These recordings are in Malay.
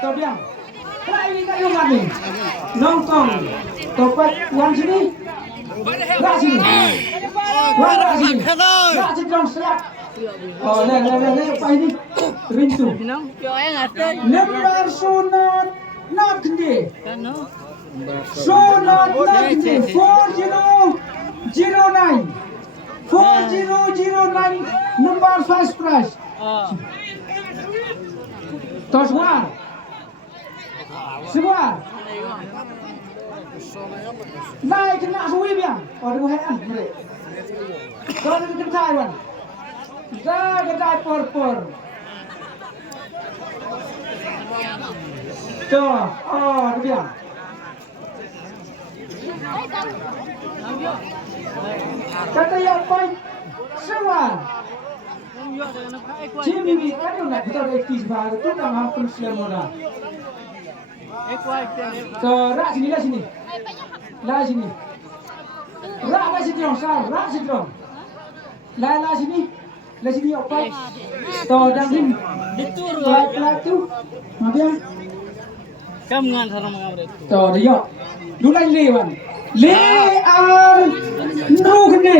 Tau biang. Try kayo ngani. Nongkong. Topat wan sini. Rak sini. Wan rak sini. Rak sini dong selak. Le apa ini? Rintu. Number sunat nak kendi. Sunat nak kendi. 4009. 4009 number first prize. Tos war. Semua. Naik kena suwi biang. Orang muhean mereka. Kau nak kentai wan. Dah kedai por. Tuh, dia. Kata yang baik semua. Cimi kan yang nak kita aktif baru tu nama pun selama. Rak sini. Lah sini. Rak sini dong, rak sini dong. Lah sini. Lah sini apa? Toh daging. Lah tu. Mabiang. Kamu ngan sarang mengambil. Toh dia. Dulai lewan. Le nrugne.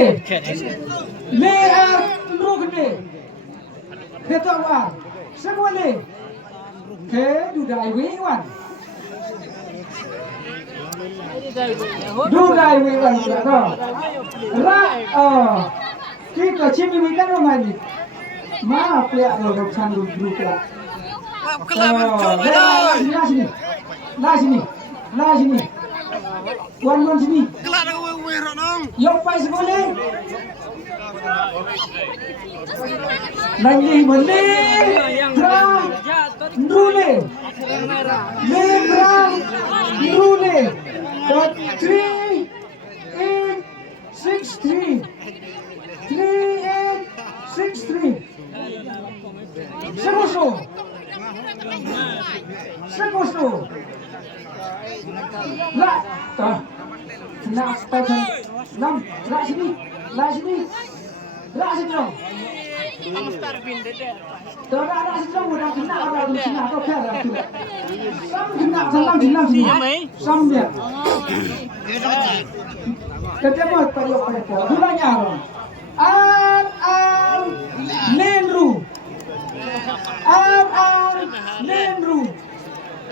Ketawa. Semua le. Ke dudai wewan. Dudai wewan dah. Kita cimi wekan rumah ni. Maaf ya kalau sanggup grup lah. Lah sini. Wan sini. Yok pai seboleh. Lagi boleh. Drule. Drule. 3863. 3863. Sekoso. Lah, tah. Nak tahan. Nam, lah sini. Lah sini dong. Tuh lah sini dong. Udah kena orang di sini atau kera tu. Sam kena sini. Sam dia. Kerja buat payah. Dulanya orang. Lenru.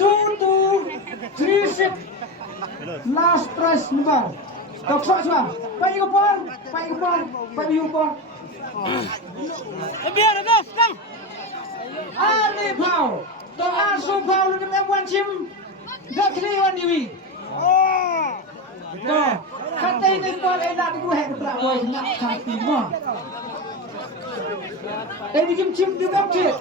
2236. Last price number. Kau semua. Pai upor. Biar ada, kang. Ani pau. To asu pau lu dengan wan chim. Dak kli wan diwi. To. Kata ini pun enak tu hek berak boy nak hati mah. Ini chim di bawah cik.